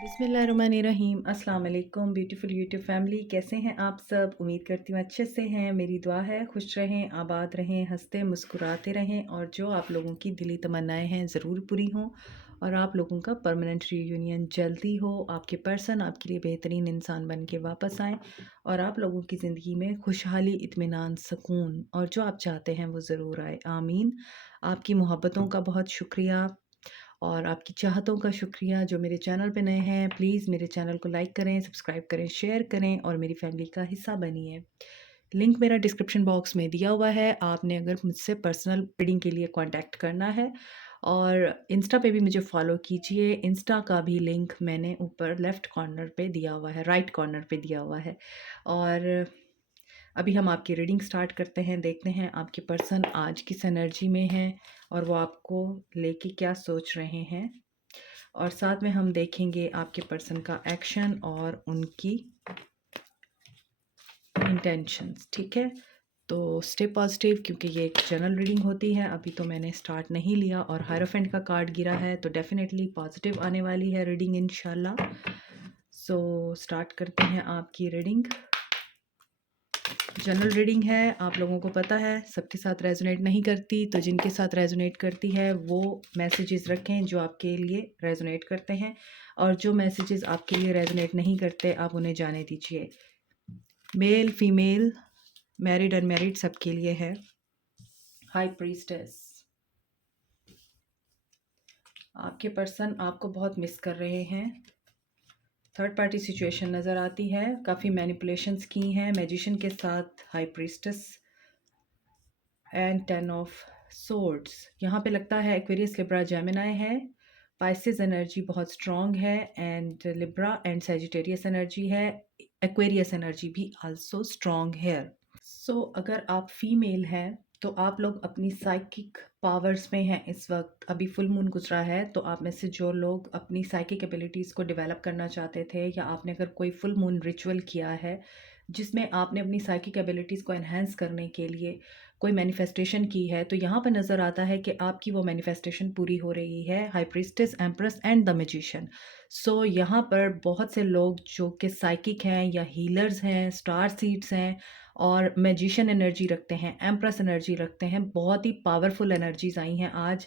बिस्मिल्लाहिर्रहमानिर्रहीम। अस्सलाम वालेकुम ब्यूटीफुल यूट्यूब फैमिली, कैसे हैं आप सब? उम्मीद करती हूँ अच्छे से हैं। मेरी दुआ है खुश रहें, आबाद रहें, हंसते मुस्कुराते रहें और जो आप लोगों की दिली तमन्नाएं हैं ज़रूर पूरी हों और आप लोगों का परमानेंट रीयूनियन जल्दी हो। आपके पर्सन आपके लिए बेहतरीन इंसान बन के वापस आएँ और आप लोगों की ज़िंदगी में खुशहाली, इत्मीनान, सुकून और जो आप चाहते हैं वो ज़रूर आए। आमीन। आपकी मोहब्बतों का बहुत शुक्रिया और आपकी चाहतों का शुक्रिया। जो मेरे चैनल पे नए हैं प्लीज़ मेरे चैनल को लाइक करें, सब्सक्राइब करें, शेयर करें और मेरी फैमिली का हिस्सा बनिए। लिंक मेरा डिस्क्रिप्शन बॉक्स में दिया हुआ है। आपने अगर मुझसे पर्सनल रीडिंग के लिए कांटेक्ट करना है और इंस्टा पे भी मुझे फॉलो कीजिए। इंस्टा का भी लिंक मैंने ऊपर लेफ़्ट कॉर्नर पे दिया हुआ है, राइट कॉर्नर पे दिया हुआ है। और अभी हम आपकी रीडिंग स्टार्ट करते हैं। देखते हैं आपके पर्सन आज किस एनर्जी में है और वो आपको लेके क्या सोच रहे हैं और साथ में हम देखेंगे आपके पर्सन का एक्शन और उनकी इंटेंशंस। ठीक है, तो स्टे पॉजिटिव क्योंकि ये एक जनरल रीडिंग होती है। अभी तो मैंने स्टार्ट नहीं लिया और हायरोफेंट का कार्ड गिरा है तो डेफिनेटली पॉजिटिव आने वाली है रीडिंग इंशाल्लाह। सो स्टार्ट करते हैं आपकी रीडिंग। जनरल रीडिंग है, आप लोगों को पता है सबके साथ रेजोनेट नहीं करती, तो जिनके साथ रेजोनेट करती है वो मैसेजेस रखें जो आपके लिए रेजोनेट करते हैं और जो मैसेजेस आपके लिए रेजोनेट नहीं करते आप उन्हें जाने दीजिए। मेल, फीमेल, मैरिड, अनमैरिड सबके लिए है। हाई प्रीस्टेस, आपके पर्सन आपको बहुत मिस कर रहे हैं। थर्ड पार्टी सिचुएशन नज़र आती है, काफ़ी मैनिपुलेशंस की हैं मैजिशियन के साथ। High priestess and 10 of swords. यहाँ पे लगता है एक्वेरियस, लिब्रा, जेमिनी है। पाइसेस एनर्जी बहुत स्ट्रॉन्ग है and Libra and Sagittarius energy है। एक्वेरियस एनर्जी भी आल्सो स्ट्रॉन्ग है। सो अगर आप फीमेल हैं तो आप लोग अपनी साइकिक पावर्स में हैं इस वक्त। अभी फुल मून गुजरा है तो आप में से जो लोग अपनी साइकिक एबिलिटीज़ को डेवलप करना चाहते थे या आपने अगर कोई फुल मून रिचुअल किया है जिसमें आपने अपनी साइकिक एबिलिटीज़ को एनहेंस करने के लिए कोई मैनिफेस्टेशन की है, तो यहाँ पर नज़र आता है कि आपकी वो मैनिफेस्टेशन पूरी हो रही है। High priestess, empress and the magician. So यहाँ पर बहुत से लोग जो कि साइकिक हैं या हीलर्स हैं, स्टार सीड्स हैं और मैजिशियन एनर्जी रखते हैं, एम्प्रेस एनर्जी रखते हैं, बहुत ही पावरफुल एनर्जीज आई हैं आज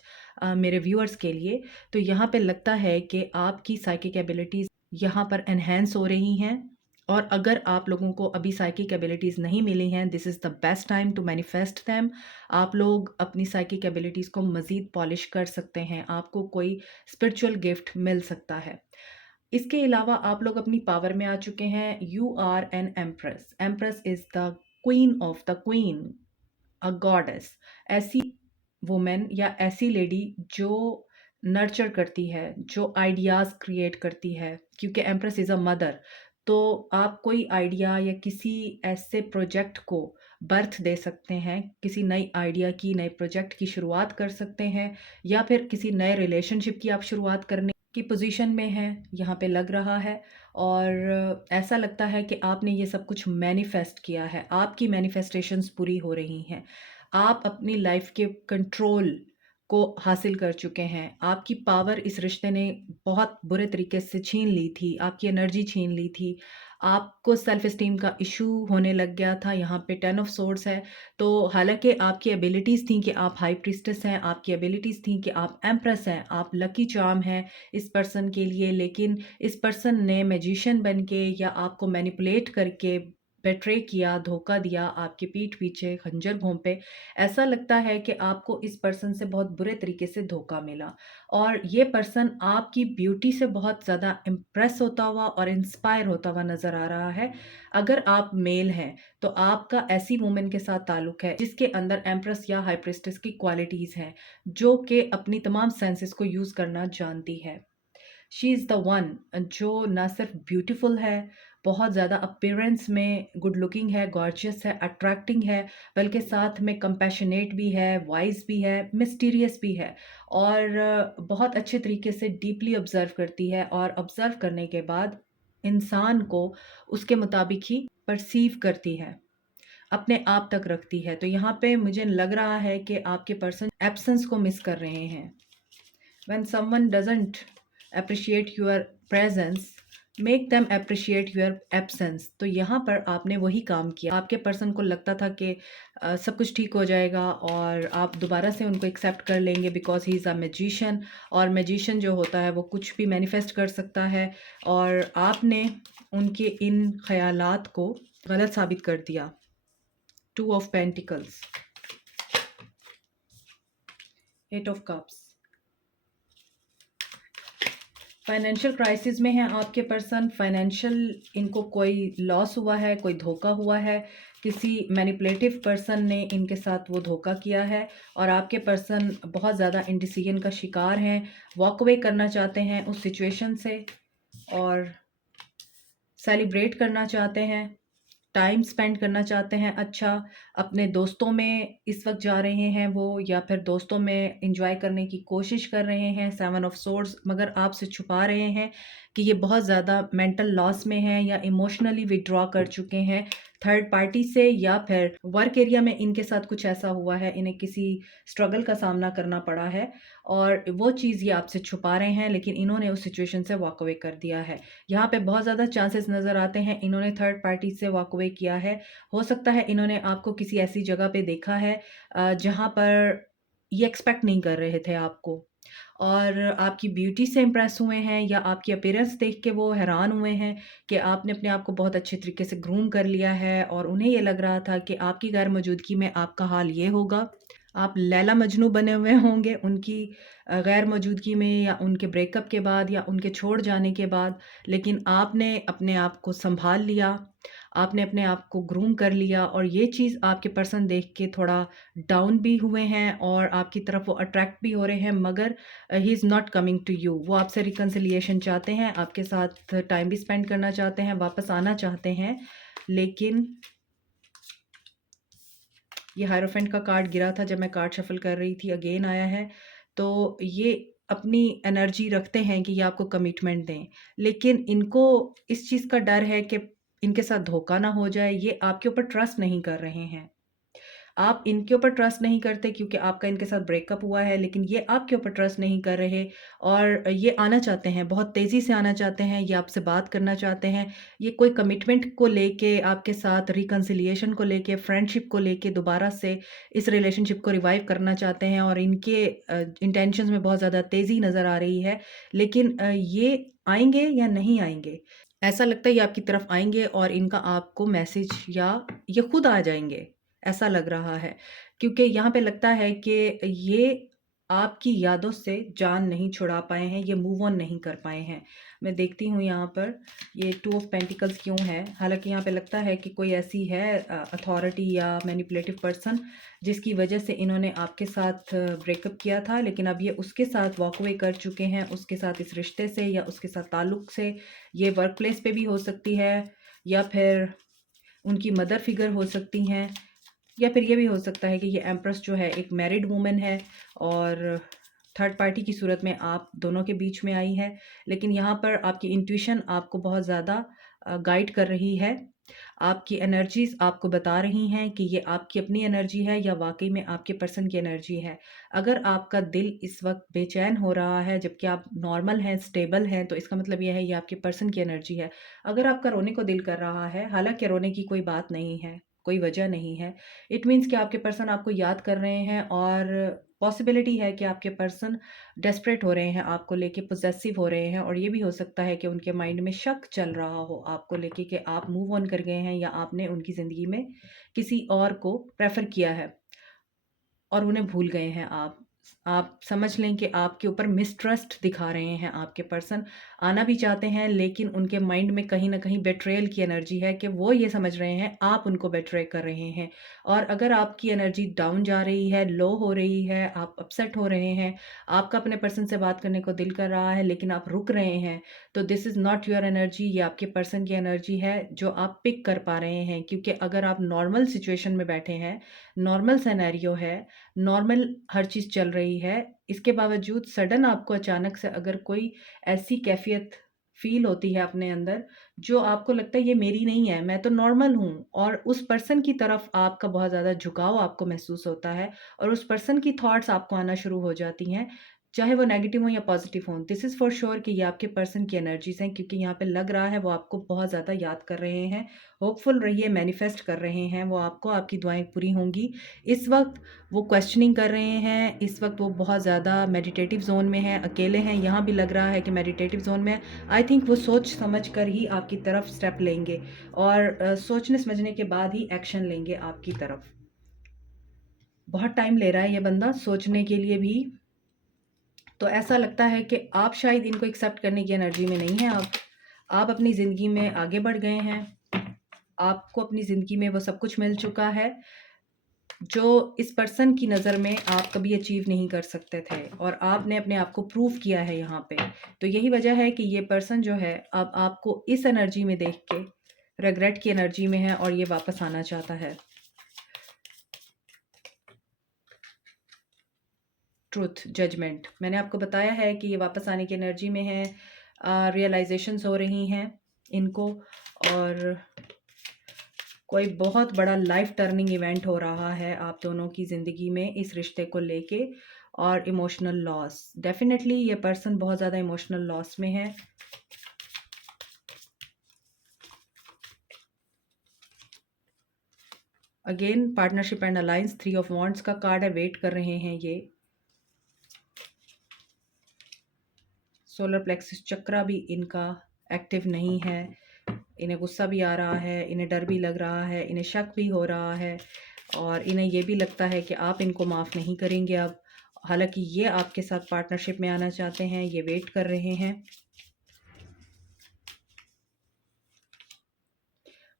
मेरे व्यूअर्स के लिए। तो यहाँ पे लगता है कि आपकी साइकिक एबिलिटीज़ यहाँ पर एनहेंस हो रही हैं और अगर आप लोगों को अभी साइकिक एबिलिटीज़ नहीं मिली हैं, this is the best time to manifest them. आप लोग अपनी साइकिक एबिलिटीज़ को मज़ीद पॉलिश कर सकते हैं, आपको कोई स्पिरिचुअल गिफ्ट मिल सकता है। इसके अलावा आप लोग अपनी पावर में आ चुके हैं। You are an empress. Empress is the queen of the queen, a goddess. ऐसी वुमेन या ऐसी लेडी जो नर्चर करती है, जो आइडियाज़ क्रिएट करती है, क्योंकि एम्प्रेस इज़ अ मदर। तो आप कोई आइडिया या किसी ऐसे प्रोजेक्ट को बर्थ दे सकते हैं, किसी नई आइडिया की, नए प्रोजेक्ट की शुरुआत कर सकते हैं या फिर किसी नए रिलेशनशिप की आप शुरुआत करने की पोजीशन में हैं, यहाँ पे लग रहा है। और ऐसा लगता है कि आपने ये सब कुछ मैनिफेस्ट किया है, आपकी मैनिफेस्टेशंस पूरी हो रही हैं। आप अपनी लाइफ के कंट्रोल को हासिल कर चुके हैं। आपकी पावर इस रिश्ते ने बहुत बुरे तरीके से छीन ली थी, आपकी एनर्जी छीन ली थी। आपको सेल्फ एस्टीम का इशू होने लग गया था। यहाँ पे 10 ऑफ सोर्ड्स है। तो हालाँकि आपकी एबिलिटीज़ थी कि आप हाई प्रीस्टेस हैं, आपकी एबिलिटीज़ थी कि आप एम्प्रेस हैं, आप लकी चार्म हैं इस पर्सन के लिए, लेकिन इस पर्सन ने मैजिशियन बन के या आपको मैनिपुलेट करके बेट्रे किया, धोखा दिया, आपकी पीठ पीछे खंजर घोंपे। ऐसा लगता है कि आपको इस पर्सन से बहुत बुरे तरीके से धोखा मिला और ये पर्सन आपकी ब्यूटी से बहुत ज़्यादा इम्प्रेस होता हुआ और इंस्पायर होता हुआ नज़र आ रहा है। अगर आप मेल हैं तो आपका ऐसी वुमेन के साथ ताल्लुक है जिसके अंदर एम्प्रेस या हाई प्रीस्टेस की क्वालिटीज़ हैं, जो कि अपनी तमाम सेंसेस को यूज़ करना जानती है। शी इज़ द वन जो ना सिर्फ ब्यूटीफुल है, बहुत ज़्यादा अपीयरेंस में गुड लुकिंग है, गॉर्जियस है, अट्रैक्टिंग है, बल्कि साथ में कंपैशनेट भी है, वाइज़ भी है, मिस्टीरियस भी है और बहुत अच्छे तरीके से डीपली ऑब्ज़र्व करती है और ऑब्ज़र्व करने के बाद इंसान को उसके मुताबिक ही परसीव करती है, अपने आप तक रखती है। तो यहाँ पे मुझे लग रहा है कि आपके पर्सन एब्सेंस को मिस कर रहे हैं। When someone doesn't appreciate your presence, make them appreciate your absence. तो यहाँ पर आपने वही काम किया। आपके पर्सन को लगता था कि सब कुछ ठीक हो जाएगा और आप दोबारा से उनको एक्सेप्ट कर लेंगे because he is a magician, और मैजिशियन जो होता है वो कुछ भी मैनिफेस्ट कर सकता है, और आपने उनके इन ख्यालात को गलत साबित कर दिया। 2 of pentacles, 8 of cups. Financial crisis में है आपके पर्सन। फाइनेंशियल इनको कोई लॉस हुआ है, कोई धोखा हुआ है, किसी मैनिपुलेटिव पर्सन ने इनके साथ वो धोखा किया है, और आपके पर्सन बहुत ज़्यादा इंडिसीजन का शिकार हैं, वॉक अवे करना चाहते हैं उस सिचुएशन से, और सेलिब्रेट करना चाहते हैं, टाइम स्पेंड करना चाहते हैं। अच्छा, अपने दोस्तों में इस वक्त जा रहे हैं वो, या फिर दोस्तों में इंजॉय करने की कोशिश कर रहे हैं, 7 ऑफ सोर्ड्स, मगर आपसे छुपा रहे हैं कि ये बहुत ज़्यादा मेंटल लॉस में हैं या इमोशनली विड्रॉ कर चुके हैं थर्ड पार्टी से, या फिर वर्क एरिया में इनके साथ कुछ ऐसा हुआ है, इन्हें किसी स्ट्रगल का सामना करना पड़ा है और वो चीज़ ये आपसे छुपा रहे हैं, लेकिन इन्होंने उस सिचुएशन से वॉक अवे कर दिया है। यहाँ पे बहुत ज़्यादा चांसेस नज़र आते हैं इन्होंने थर्ड पार्टी से वॉक अवे किया है। हो सकता है इन्होंने आपको किसी ऐसी जगह पे देखा है जहाँ पर ये एक्सपेक्ट नहीं कर रहे थे आपको, और आपकी ब्यूटी से इम्प्रेस हुए हैं, या आपकी अपीयरेंस देख के वो हैरान हुए हैं कि आपने अपने आप को बहुत अच्छे तरीके से ग्रूम कर लिया है, और उन्हें ये लग रहा था कि आपकी गैर मौजूदगी में आपका हाल ये होगा। आप लैला मजनू बने हुए होंगे उनकी गैर मौजूदगी में, या उनके ब्रेकअप के बाद, या उनके छोड़ जाने के बाद, लेकिन आपने अपने आप को संभाल लिया, आपने अपने आप को ग्रूम कर लिया, और ये चीज़ आपके पर्सन देख के थोड़ा डाउन भी हुए हैं और आपकी तरफ वो अट्रैक्ट भी हो रहे हैं, मगर he is not coming to you. वो आपसे रिकन्सिलिएशन चाहते हैं, आपके साथ टाइम भी स्पेंड करना चाहते हैं, वापस आना चाहते हैं, लेकिन ये हायरोफेंट का कार्ड गिरा था जब मैं कार्ड शफल कर रही थी, अगेन आया है। तो ये अपनी एनर्जी रखते हैं कि ये आपको कमिटमेंट दें, लेकिन इनको इस चीज़ का डर है कि इनके साथ धोखा ना हो जाए। ये आपके ऊपर ट्रस्ट नहीं कर रहे हैं। आप इनके ऊपर ट्रस्ट नहीं करते क्योंकि आपका इनके साथ ब्रेकअप हुआ है, लेकिन ये आपके ऊपर ट्रस्ट नहीं कर रहे, और ये आना चाहते हैं, बहुत तेज़ी से आना चाहते हैं, ये आपसे बात करना चाहते हैं। ये कोई कमिटमेंट को लेके आपके साथ, रिकन्सिलिएशन को लेके, फ्रेंडशिप को लेके दोबारा से इस रिलेशनशिप को रिवाइव करना चाहते हैं, और इनके इंटेंशंस में बहुत ज़्यादा तेज़ी नज़र आ रही है। लेकिन ये आएँगे या नहीं आएँगे? ऐसा लगता है ये आपकी तरफ आएँगे और इनका आपको मैसेज, या ये खुद आ जाएँगे, ऐसा लग रहा है। क्योंकि यहाँ पे लगता है कि ये आपकी यादों से जान नहीं छुड़ा पाए हैं, ये मूव ऑन नहीं कर पाए हैं। मैं देखती हूँ यहाँ पर ये 2 ऑफ पेंटिकल्स क्यों है? हालाँकि यहाँ पे लगता है कि कोई ऐसी है अथॉरिटी या मैनिपुलेटिव पर्सन जिसकी वजह से इन्होंने आपके साथ ब्रेकअप किया था, लेकिन अब ये उसके साथ वॉक अवे कर चुके हैं, उसके साथ इस रिश्ते से या उसके साथ ताल्लुक़ से। ये वर्क प्लेस पे भी हो सकती है, या फिर उनकी मदर फिगर हो सकती हैं, या फिर ये भी हो सकता है कि ये एम्प्रेस जो है एक मैरिड वूमेन है और थर्ड पार्टी की सूरत में आप दोनों के बीच में आई है। लेकिन यहाँ पर आपकी इंट्यूशन आपको बहुत ज़्यादा गाइड कर रही है। आपकी एनर्जीज़ आपको बता रही हैं कि ये आपकी अपनी एनर्जी है या वाक़ई में आपके पर्सन की एनर्जी है। अगर आपका दिल इस वक़्त बेचैन हो रहा है जबकि आप नॉर्मल हैं, स्टेबल हैं, तो इसका मतलब ये है ये आपके पर्सन की एनर्जी है। अगर आपका रोने को दिल कर रहा है, हालाँकि रोने की कोई बात नहीं है, कोई वजह नहीं है, इट मीन्स कि आपके पर्सन आपको याद कर रहे हैं, और पॉसिबिलिटी है कि आपके पर्सन डेस्परेट हो रहे हैं, आपको लेके पॉसेसिव हो रहे हैं, और ये भी हो सकता है कि उनके माइंड में शक चल रहा हो आपको लेके कि आप मूव ऑन कर गए हैं, या आपने उनकी ज़िंदगी में किसी और को प्रेफ़र किया है और उन्हें भूल गए हैं आप। आप समझ लें कि आपके ऊपर मिसट्रस्ट दिखा रहे हैं आपके पर्सन। आना भी चाहते हैं, लेकिन उनके माइंड में कहीं न कहीं बेट्रेयल की एनर्जी है कि वो ये समझ रहे हैं आप उनको बेट्रे कर रहे हैं। और अगर आपकी एनर्जी डाउन जा रही है, लो हो रही है, आप अपसेट हो रहे हैं, आपका अपने पर्सन से बात करने को दिल कर रहा है लेकिन आप रुक रहे हैं, तो this is not your energy, ये आपके पर्सन की एनर्जी है जो आप पिक कर पा रहे हैं। क्योंकि अगर आप नॉर्मल सिचुएशन में बैठे हैं, नॉर्मल सिनेरियो है, नॉर्मल हर चीज़ चल रही है, इसके बावजूद सडन आपको अचानक से अगर कोई ऐसी कैफ़ियत फ़ील होती है अपने अंदर, जो आपको लगता है ये मेरी नहीं है, मैं तो नॉर्मल हूँ, और उस पर्सन की तरफ आपका बहुत ज़्यादा झुकाव आपको महसूस होता है, और उस पर्सन की थॉट्स आपको आना शुरू हो जाती हैं, चाहे वो नेगेटिव हो या पॉजिटिव हो। दिस इज़ फॉर श्योर कि ये आपके पर्सन की एनर्जीज हैं, क्योंकि यहाँ पे लग रहा है वो आपको बहुत ज़्यादा याद कर रहे हैं। होपफुल रहिए, मैनिफेस्ट कर रहे हैं वो आपको, आपकी दुआएं पूरी होंगी। इस वक्त वो क्वेश्चनिंग कर रहे हैं, इस वक्त वो बहुत ज़्यादा मेडिटेटिव जोन में है, अकेले हैं। यहाँ भी लग रहा है कि मेडिटेटिव जोन में है। आई थिंक वो सोच समझ कर ही आपकी तरफ स्टेप लेंगे, और सोचने समझने के बाद ही एक्शन लेंगे आपकी तरफ। बहुत टाइम ले रहा है ये बंदा सोचने के लिए भी। तो ऐसा लगता है कि आप शायद इनको एक्सेप्ट करने की एनर्जी में नहीं है। आप अपनी ज़िंदगी में आगे बढ़ गए हैं, आपको अपनी ज़िंदगी में वो सब कुछ मिल चुका है जो इस पर्सन की नज़र में आप कभी अचीव नहीं कर सकते थे, और आपने अपने आप को प्रूव किया है यहाँ पे। तो यही वजह है कि ये पर्सन जो है अब आपको इस एनर्जी में देख के रिग्रेट की एनर्जी में है, और ये वापस आना चाहता है। ट्रुथ, जजमेंट, मैंने आपको बताया है कि ये वापस आने की एनर्जी में है। रियलाइजेशंस हो रही हैं इनको, और कोई बहुत बड़ा लाइफ टर्निंग इवेंट हो रहा है आप दोनों की ज़िंदगी में इस रिश्ते को लेके। और इमोशनल लॉस, डेफिनेटली ये पर्सन बहुत ज़्यादा इमोशनल लॉस में है। Again partnership and alliance, 3 of wands का कार्ड है, वेट कर रहे हैं ये। सोलर प्लेक्सिस चक्रा भी इनका एक्टिव नहीं है। इन्हें गुस्सा भी आ रहा है, इन्हें डर भी लग रहा है, इन्हें शक भी हो रहा है, और इन्हें ये भी लगता है कि आप इनको माफ़ नहीं करेंगे अब। हालांकि ये आपके साथ पार्टनरशिप में आना चाहते हैं, ये वेट कर रहे हैं।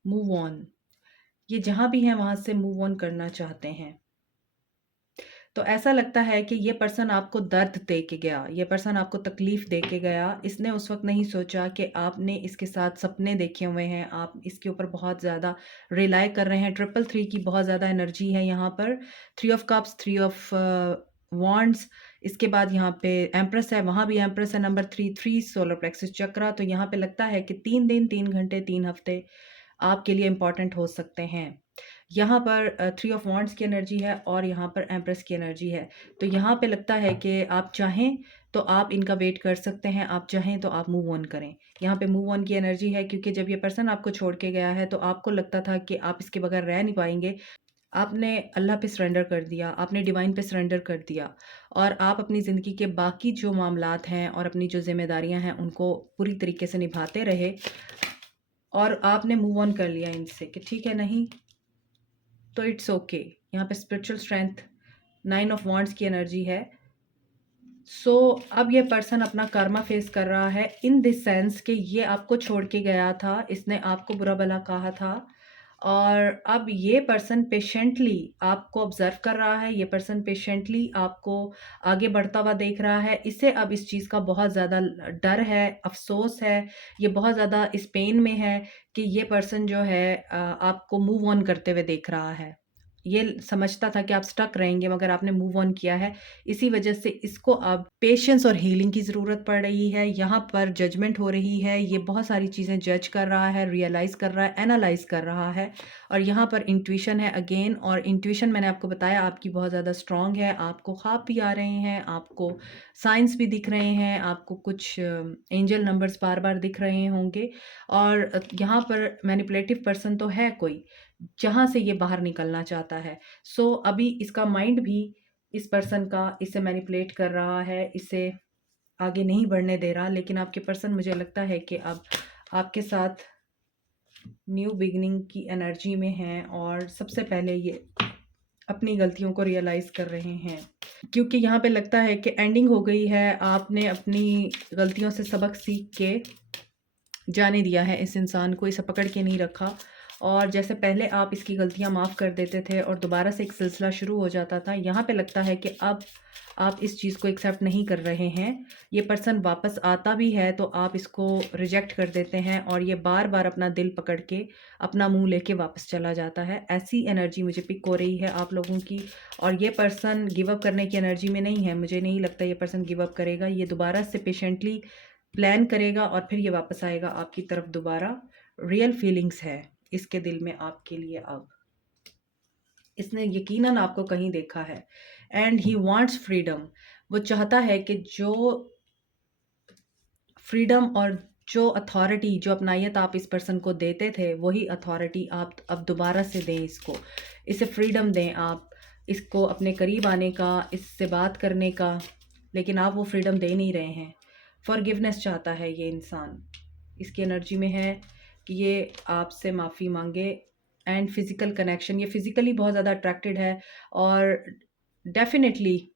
मूव ऑन, ये जहाँ भी हैं वहाँ से मूव ऑन करना चाहते हैं। तो ऐसा लगता है कि ये पर्सन आपको दर्द दे के गया, ये पर्सन आपको तकलीफ़ दे के गया। इसने उस वक़्त नहीं सोचा कि आपने इसके साथ सपने देखे हुए हैं, आप इसके ऊपर बहुत ज़्यादा रिलाय कर रहे हैं। 333 की बहुत ज़्यादा एनर्जी है यहाँ पर। 3 ऑफ कप्स, 3 ऑफ वॉन्ड्स, इसके बाद यहाँ पे एम्प्रेस है, वहाँ भी एम्प्रेस है। नंबर 3, 3 सोलर प्लेक्सिस चक्रा। तो यहाँ पे लगता है कि 3 दिन, 3 घंटे, 3 हफ़्ते आपके लिए इम्पॉर्टेंट हो सकते हैं। यहाँ पर 3 ऑफ वॉन्ड्स की एनर्जी है, और यहाँ पर एम्प्रेस की एनर्जी है। तो यहाँ पे लगता है कि आप चाहें तो आप इनका वेट कर सकते हैं, आप चाहें तो आप मूव ऑन करें। यहाँ पे मूव ऑन की एनर्जी है, क्योंकि जब ये पर्सन आपको छोड़ के गया है तो आपको लगता था कि आप इसके बगैर रह नहीं पाएंगे। आपने अल्लाह पे सरेंडर कर दिया, आपने डिवाइन पे सरेंडर कर दिया, और आप अपनी ज़िंदगी के बाकी जो मामलात हैं और अपनी जो ज़िम्मेदारियां हैं उनको पूरी तरीके से निभाते रहे, और आपने मूव ऑन कर लिया इनसे कि ठीक है, नहीं तो इट्स ओके। यहाँ पे स्पिरिचुअल स्ट्रेंथ, 9 ऑफ वॉन्ड्स की एनर्जी है। सो अब ये पर्सन अपना कर्मा फेस कर रहा है, इन दिस सेंस कि ये आपको छोड़ के गया था, इसने आपको बुरा भला कहा था, और अब ये पर्सन पेशेंटली आपको ऑब्जर्व कर रहा है, ये पर्सन पेशेंटली आपको आगे बढ़ता हुआ देख रहा है। इसे अब इस चीज़ का बहुत ज़्यादा डर है, अफसोस है, ये बहुत ज़्यादा इस पेन में है कि ये पर्सन जो है आपको मूव ऑन करते हुए देख रहा है। ये समझता था कि आप स्टक रहेंगे, मगर आपने मूव ऑन किया है। इसी वजह से इसको अब पेशेंस और हीलिंग की ज़रूरत पड़ रही है। यहाँ पर जजमेंट हो रही है, ये बहुत सारी चीज़ें जज कर रहा है, रियलाइज़ कर रहा है, एनालाइज़ कर रहा है, और यहाँ पर इंट्यूशन है अगेन। और इंट्यूशन मैंने आपको बताया आपकी बहुत ज़्यादा स्ट्रॉन्ग है, आपको ख्वाब भी आ रहे हैं, आपको साइंस भी दिख रहे हैं, आपको कुछ एंजल नंबर्स बार बार दिख रहे होंगे। और यहाँ पर मैनिपुलेटिव पर्सन तो है कोई, जहाँ से ये बाहर निकलना चाहता है। सो अभी इसका माइंड भी इस पर्सन का इसे मैनिपुलेट कर रहा है, इसे आगे नहीं बढ़ने दे रहा। लेकिन आपके पर्सन, मुझे लगता है कि अब आपके साथ न्यू बिगिनिंग की एनर्जी में हैं, और सबसे पहले ये अपनी गलतियों को रियलाइज़ कर रहे हैं, क्योंकि यहाँ पे लगता है कि एंडिंग हो गई है। आपने अपनी गलतियों से सबक सीख के जाने दिया है इस इंसान को, इसे पकड़ के नहीं रखा। और जैसे पहले आप इसकी गलतियाँ माफ़ कर देते थे और दोबारा से एक सिलसिला शुरू हो जाता था, यहाँ पे लगता है कि अब आप इस चीज़ को एक्सेप्ट नहीं कर रहे हैं। ये पर्सन वापस आता भी है तो आप इसको रिजेक्ट कर देते हैं, और ये बार बार अपना दिल पकड़ के अपना मुंह लेके वापस चला जाता है। ऐसी एनर्जी मुझे पिक हो रही है आप लोगों की। और ये पर्सन गिव अप करने की एनर्जी में नहीं है, मुझे नहीं लगता ये पर्सन गिव अप करेगा। ये दोबारा से पेशेंटली प्लान करेगा, और फिर ये वापस आएगा आपकी तरफ दोबारा। रियल फीलिंग्स है इसके दिल में आपके लिए। अब इसने यकीनन आपको कहीं देखा है, एंड ही वांट्स फ्रीडम। वो चाहता है कि जो फ्रीडम और जो अथॉरिटी, जो अपनायत आप इस पर्सन को देते थे, वही अथॉरिटी आप अब दोबारा से दें इसको। इसे फ्रीडम दें आप, इसको अपने करीब आने का, इससे बात करने का, लेकिन आप वो फ्रीडम दे नहीं रहे हैं। फॉरगिवनेस चाहता है ये इंसान, इसकी एनर्जी में है कि ये आपसे माफ़ी मांगे एंड फिज़िकल कनेक्शन, ये फिज़िकली बहुत ज़्यादा अट्रैक्टेड है और डेफिनेटली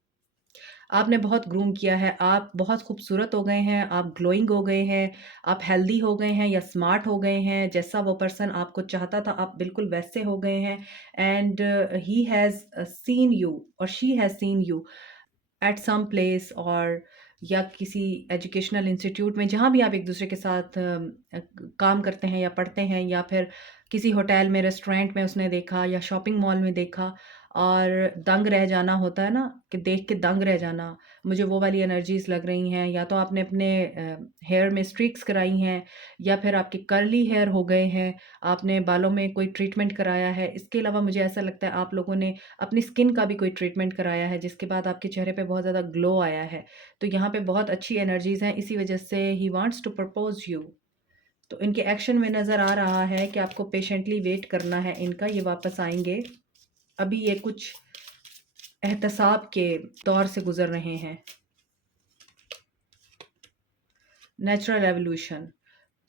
आपने बहुत ग्रूम किया है, आप बहुत खूबसूरत हो गए हैं, आप ग्लोइंग हो गए हैं, आप हेल्दी हो गए हैं या स्मार्ट हो गए हैं, जैसा वो पर्सन आपको चाहता था आप बिल्कुल वैसे हो गए हैं। And he has seen you or she has seen you at some place और या किसी एजुकेशनल इंस्टीट्यूट में, जहाँ भी आप एक दूसरे के साथ काम करते हैं या पढ़ते हैं, या फिर किसी होटल में, रेस्टोरेंट में उसने देखा या शॉपिंग मॉल में देखा और दंग रह जाना होता है ना, कि देख के दंग रह जाना। मुझे वो वाली एनर्जीज लग रही हैं, या तो आपने अपने हेयर में स्ट्रिक्स कराई हैं, या फिर आपके कर्ली हेयर हो गए हैं, आपने बालों में कोई ट्रीटमेंट कराया है। इसके अलावा मुझे ऐसा लगता है आप लोगों ने अपनी स्किन का भी कोई ट्रीटमेंट कराया है, जिसके बाद आपके चेहरे पे बहुत ज़्यादा ग्लो आया है। तो यहाँ पे बहुत अच्छी एनर्जीज़ हैं, इसी वजह से ही वांट्स टू प्रपोज यू। तो इनके एक्शन में नज़र आ रहा है कि आपको पेशेंटली वेट करना है इनका, ये वापस आएंगे। अभी ये कुछ एहतसाब के दौर से गुजर रहे हैं। Natural evolution,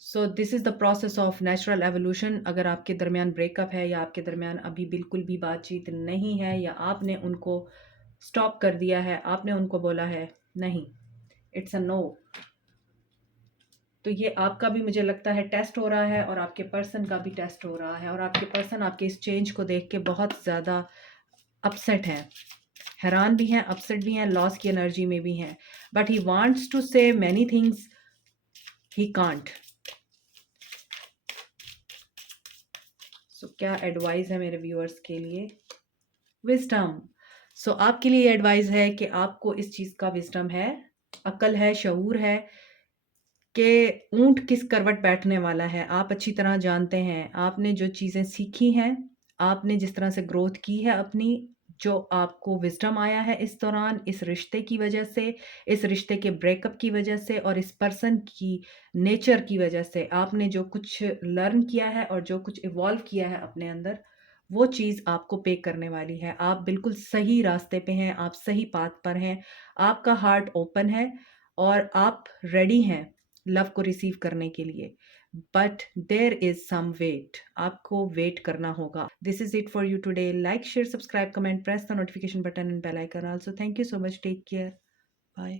so this is the process of natural evolution. अगर आपके दरमियान ब्रेकअप है या आपके दरमियान अभी बिल्कुल भी बातचीत नहीं है, या आपने उनको स्टॉप कर दिया है, आपने उनको बोला है नहीं, इट्स अ नो, तो ये आपका भी मुझे लगता है टेस्ट हो रहा है और आपके पर्सन का भी टेस्ट हो रहा है, और आपके पर्सन आपके इस चेंज को देख के बहुत ज़्यादा अपसेट हैं, हैरान भी हैं, अपसेट भी हैं, लॉस की एनर्जी में भी हैं। बट ही वांट्स टू से मैनी थिंग्स, ही कांट। सो क्या एडवाइस है मेरे व्यूअर्स के लिए? विजडम। सो आपके लिए एडवाइस है कि आपको इस चीज़ का विजडम है, अक्ल है, शऊर है कि ऊँट किस करवट बैठने वाला है। आप अच्छी तरह जानते हैं, आपने जो चीज़ें सीखी हैं, आपने जिस तरह से ग्रोथ की है अपनी, जो आपको विज़डम आया है इस दौरान, इस रिश्ते की वजह से, इस रिश्ते के ब्रेकअप की वजह से और इस पर्सन की नेचर की वजह से, आपने जो कुछ लर्न किया है और जो कुछ इवॉल्व किया है अपने अंदर, वो चीज़ आपको पे करने वाली है। आप बिल्कुल सही रास्ते पे हैं, आप सही पाथ पर हैं, आपका हार्ट ओपन है और आप रेडी हैं लव को रिसीव करने के लिए। But there is some wait, आपको वेट करना होगा। This is it for you today. Like, share, subscribe, comment, press the notification button and bell icon also. Thank you so much, take care, bye.